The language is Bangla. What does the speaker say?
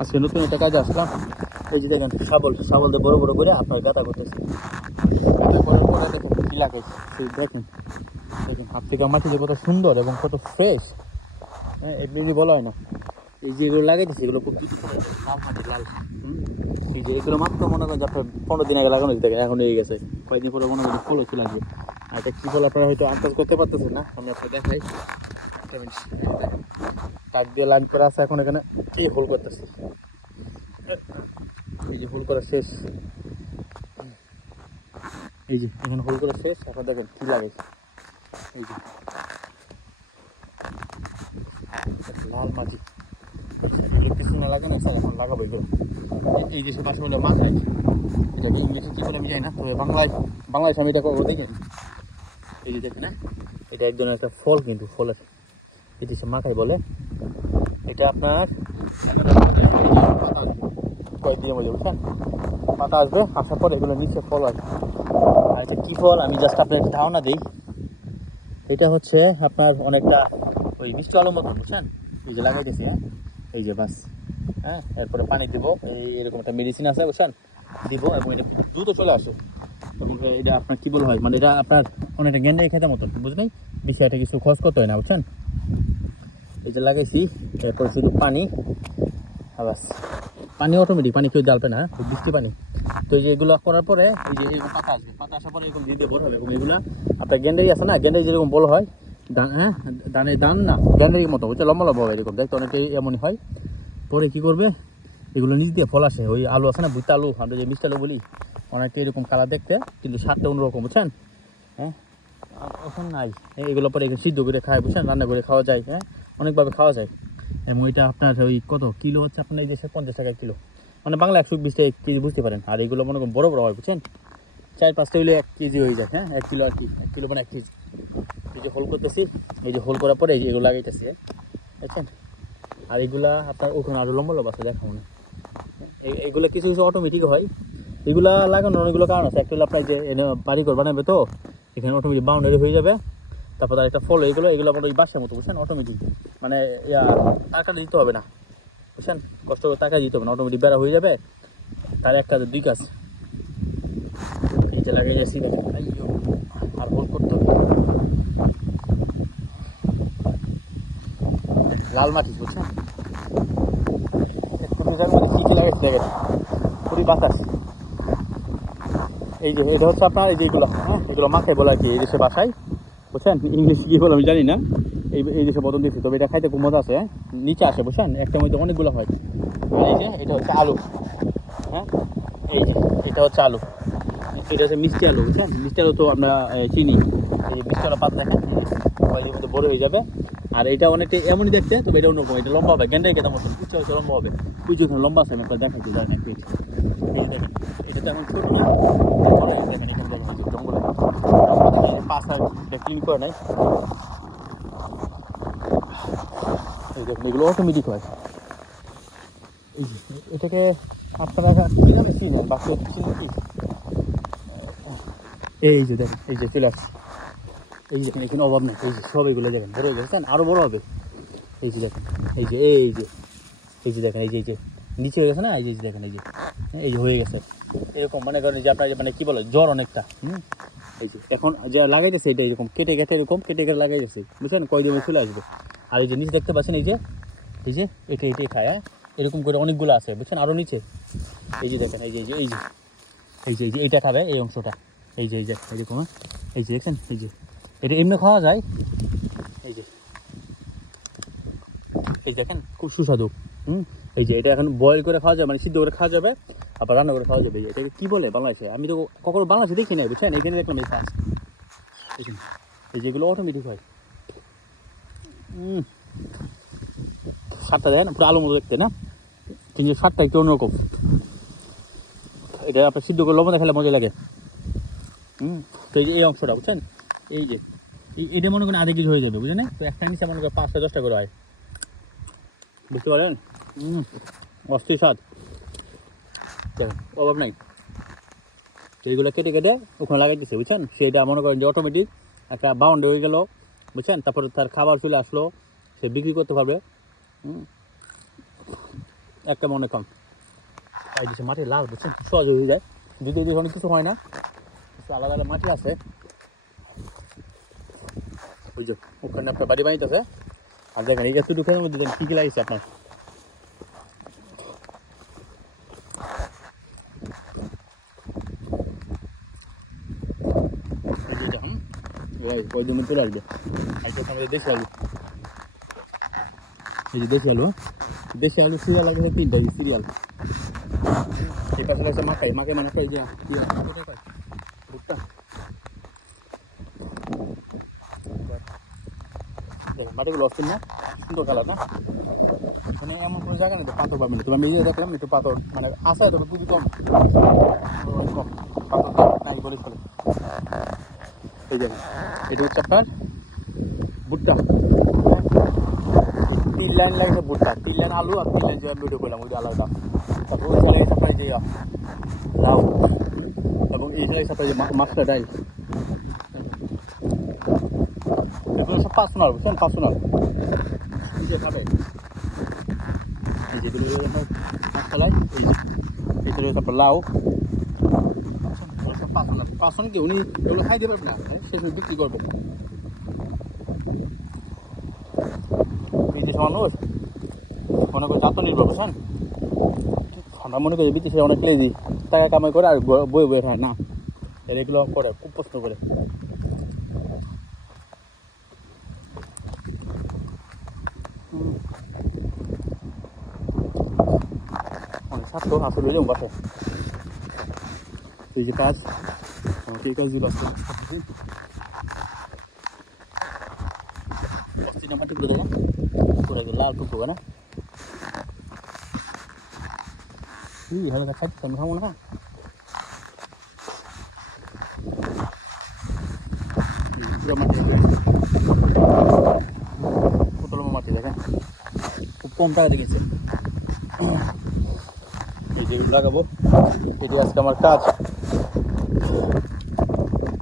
আজকে নতুন একটা কাজে আসলাম। এই যে দেখেন শাবল শাবল দিয়ে বড় বড় করে আপনার ব্যথা করতেছে। গাঁথা করার পরে দেখেন কি লাগে? সেই দেখেন দেখেন, হাত থেকে মাটি যে কত সুন্দর এবং কত ফ্রেশ হ্যাঁ এমনি বলা হয় না। এই যে এগুলো লাগাইতেছে, এগুলো খুব লাল মাটি, লাল। হুম। এই যে এগুলো মাত্র মনে করেন আপনার পনেরো দিন আগে লাগানো দেখেন, এখন এই গেছে। কয়েকদিন পরে মনে করেন ফুল হচ্ছে লাগবে আর এটা কী ফল আপনারা হয়তো আন্দাজ করতে পারতেছেন না, আমি আপনার দেখাই। একটা দিয়ে লাইন করা আছে এখন এখানে। এই হোল করতেছে। এই যে হোল করা শেষ। এই যে এখানে হোল করা শেষ। এখন দেখেন কি লাগে এই যে। লাল মাটি। কিছু না লাগে না স্যার এখন লাগাবো এগুলো। এই- যে পাশে হলো মাথায় এটাকে ইংলিশে কী বলে আমি জানি না। তবে বাংলায় বাংলায় আমি এটা করব দেখে এই যে দেখেন না এটা এক একটা ফল কিন্তু ফল এটি সে মাথায় বলে। এটা আপনার কয়েকদিনের মধ্যে, বুঝছেন? পাতা আসবে, আসার পর এগুলো নিচে ফল আসবে। আর এটা কী ফল? আমি জাস্ট আপনার ধারণা দিই। এটা হচ্ছে আপনার অনেকটা ওই মিষ্টি আলুর মতো বুঝছেন? এই যে লাগাইতেছি হ্যাঁ? এই যে বাস হ্যাঁ? এরপরে পানি দিব। এই এরকম একটা মেডিসিন আছে, বুঝছেন? দিব এবং এটা দ্রুত চলে আসে। এটা আপনার কী বলা হয়? মানে এটা আপনার অনেকটা গেন্ডাই খেতে মতন, বুঝলেন? বিষয়টা কিছু খরচ করতে হয় না, বুঝছেন? যে লাগাইছি, এরপর শুধু পানি আর বাস। পানি অটোমেটিক পানি কেউ জ্বালবে না হ্যাঁ? বৃষ্টি পানি। তো এই যে এগুলো করার পরে এই যে পাতা আসবে, পাতা আসার পরে এরকম দিয়ে বড় হবে। এবং এগুলো আপনার গ্যান্ডারি আছে না, গ্যান্ডারি যেরকম বড় হয়, দান হ্যাঁ? দানের দান না, গ্যান্ডারির মতো বুঝছে লম্বা লম্বা হবে এরকম, দেখতে অনেকটাই এমনই হয়। পরে কি করবে? এগুলো নিচ দিয়ে ফল আসে, ওই আলু আছে না বুঝতে আলু, আমরা যে মিষ্টি আলু বলি অনেকটা এরকম কালার দেখতে, কিন্তু স্বাদটা অন্যরকম, বুঝছেন? হ্যাঁ? এখন নাই, এগুলো পরে সিদ্ধ করে খায়, বুঝছেন? রান্না করে খাওয়া যায় হ্যাঁ? অনেকভাবে খাওয়া যায়। এবং এটা আপনার ওই কত কিলো হচ্ছে? আপনার এই দেশে পঞ্চাশ টাকা কিলো। মানে বাংলা একশো বিশ টাকা কেজি বুঝতে পারেন। আর এগুলো মনে করেন বড় বড় হয়, বুঝছেন? চার পাঁচটা হইলে এক কেজি হয়ে যায় হ্যাঁ? এক কিলো আর কি, এক কিলো মানে এক কেজি। এই যে হোল করতেছি, এই যে হোল করার পরে এগুলো লাগাইতেছি, বুঝছেন? আর এগুলা আপনার ওখানে আরও লম্বা লম্বা আছে, দেখা মনে এইগুলো কিছু কিছু অটোমেটিক হয়। এগুলা লাগানোর অনেকগুলো কারণ আছে। একটা হলো আপনার যে বাড়ি ঘর বানাবে তো, এখানে অটোমেটিক বাউন্ডারি হয়ে যাবে। তারপর তার একটা ফল, এগুলো এগুলো আপনার ওই বাসের মতো, বুঝছেন? অটোমেটিক মানে ইয়া, টাকা দিতে হবে না, বুঝছেন? কষ্ট করে টাকা দিতে হবে না অটোমেটিক বেড়া হয়ে যাবে। তার এক কাজ দুই কাজ। এই যে লাগাই যাচ্ছি আর হোল করতে হবে। লাল মাটি বুঝছেন? কী কী পুরি বাতাস। এই যে, এটা হচ্ছে আপনার, এই যে এগুলো হ্যাঁ? এগুলো মাখায় বলে কি, এই দেশে বাসায়। বুঝছেন? ইংলিশ কী বলে আমি জানি না। এই এই দেশে বদল দিচ্ছি তবে এটা খাইতে খুব মজা আছে হ্যাঁ? নিচে আসে, বুঝছেন? একটা মধ্যে অনেকগুলো হয়। এই যে, এটা হচ্ছে আলু হ্যাঁ? এই যে, এটা হচ্ছে আলু। এটা হচ্ছে মিষ্টি আলু, বুঝছেন? মিষ্টি আলু তো আমরা চিনি। এই মিষ্টি আলু পাত দেখেন মধ্যে বড় হয়ে যাবে। আর এটা অনেকটা এমনই দেখতে, তবে এটা অন্যরকম এটা লম্বা হবে গেন্ডাই কেটে মতো উচ্চ হচ্ছে লম্বা হবে। উঁচু এখানে লম্বা আছে, আমি আপনার দেখাচ্ছি দেখেন, এটা তো এখন ছোট না এই এগুলো অটোমেটিক হয়। এটাকে আপনারা চিনেন? বাকি চিনেন কি? এই যে দেখেন, এই যে চলে আসছে। এই যে দেখেন এখানে অভাব নেই এই যে সব এগুলো দেখেন হয়ে গেছেন আরও বড় হবে এই যে দেখেন এই যে এই যে এই যে দেখেন এই যে এই যে নিচে হয়ে গেছে না এই যে দেখেন এই যে এই যে হয়ে গেছে এরকম মানে করেন যে আপনার মানে কী বলে জ্বর অনেকটা হুম এই যে এখন যে লাগাইতেছে এটা এরকম কেটে কেটে এরকম কেটে কেটে লাগাইতেছে বুঝছেন কয়দিন চলে আসবে আর এই যে নিচে দেখতে পাচ্ছেন এই যে এই যে এটা এটাই খায় হ্যাঁ এরকম করে অনেকগুলো আছে বুঝছেন আরও নিচে এই যে দেখেন এই যে এই যে এই যে এই যে এই যে এইটা খাবে এই অংশটা এই যে এই যে এরকম হ্যাঁ? এই যে দেখছেন এই যে এটা এমনি খাওয়া যায়? এই যে। এই দেখেন, খুব সুস্বাদু। হুম? এই যে, এটা এখন বয়েল করে খাওয়া যাবে মানে সিদ্ধ করে খাওয়া যাবে, আবার রান্না করে খাওয়া যাবে। এটাকে কী বলে বাংলাদেশে? আমি তো কখনো বাংলাদেশে দেখি নাই, বুঝছেন? এখানে দেখলাম এই ফার্স্ট এই যেগুলো অটোমেটিক হয়। স্বাদটা দেখেন, পুরো আলুর মতো দেখতে, না? কিন্তু স্বাদটা একটু অন্যরকম। এটা আপনার সিদ্ধ করে লবণ খেলে মজা লাগে। হুম? তো এই অংশটা, বুঝছেন? এই যে এটা মনে করেন আধা কেজি হয়ে যাবে বুঝলেন? তো একটা নিচে মনে করেন পাঁচটা দশটা করে হয়। বুঝতে পারেন অস্থির স্বাদ। দেখেন অভাব নাই। এইগুলো কেটে কেটে ওখানে লাগাই দিচ্ছে বুঝছেন? সেটা মনে করেন যে অটোমেটিক একটা বাউন্ডারি হয়ে গেল বুঝছেন? তারপরে তার খাবার চলে আসলো সে বিক্রি করতে পারবে। হুম। একটা মনে কম এই দেশে মাটি লাল বুঝছেন? সহজ হয়ে যায়। যদি অনেক কিছু হয় না আলাদা আলাদা মাটি আছে ওই যে ওখানে আপনার বাড়ি বানিতেছে আর দেখেন, এই এতটুকুর মধ্যে কী কী লাগিয়েছে আপনার? জন্য চলে আলু। এই যে আলু হ্যাঁ? দেশি আলু সিরিয়াল লাগে তিনটা সিরিয়াল? এই পাশে লাগছে মাকাই মাকাই মানে? ভুট্টা? দেখেন না? সুন্দর কালার মানে এমন কোনো জায়গা নেই পাথর পাবেন। তবে আমি এই যে দেখলাম একটু পাথর মানে আসা তবে খুবই কম। কম পাথর নাই বলে চলে। এই তিন লাইন লাগছে ভুট্টা। তিন লাইন আলু আর লাইন যে আমি ভিডিও আলাদা। তারপর ওই চালে আপনার যে ইয়া, লাউ এবং এই চালে আপনার যে মাছটা ডাল এগুলো সব পার্সোনাল বুঝছেন? পার্সোনাল নিজে খাবে এই যে এগুলো মাছতলায় এই যে লাউ। এগুলো পারবে না? হ্যাঁ? মনে করে জাত আমরা মনে করি বিদেশে অনেক লেজি টাকা কামাই করে আর ব- বই বই খায় না। এগুলো করে খুব পছন্দ করে। অনেক স্বার্থ আসলে যাব বাসায় এই যে কাজ আমাকে এই কাজগুলো আসতে অস্থির মাটিগুলো দেখেন পুরো একদম লাল টুকটুকে না হালকা খাইতে আমি খাব না মাটি মাটি দেখেন খুব কম টাকা দেখেছে এই যে লাগাবো। এটি আজকে আমার কাজ।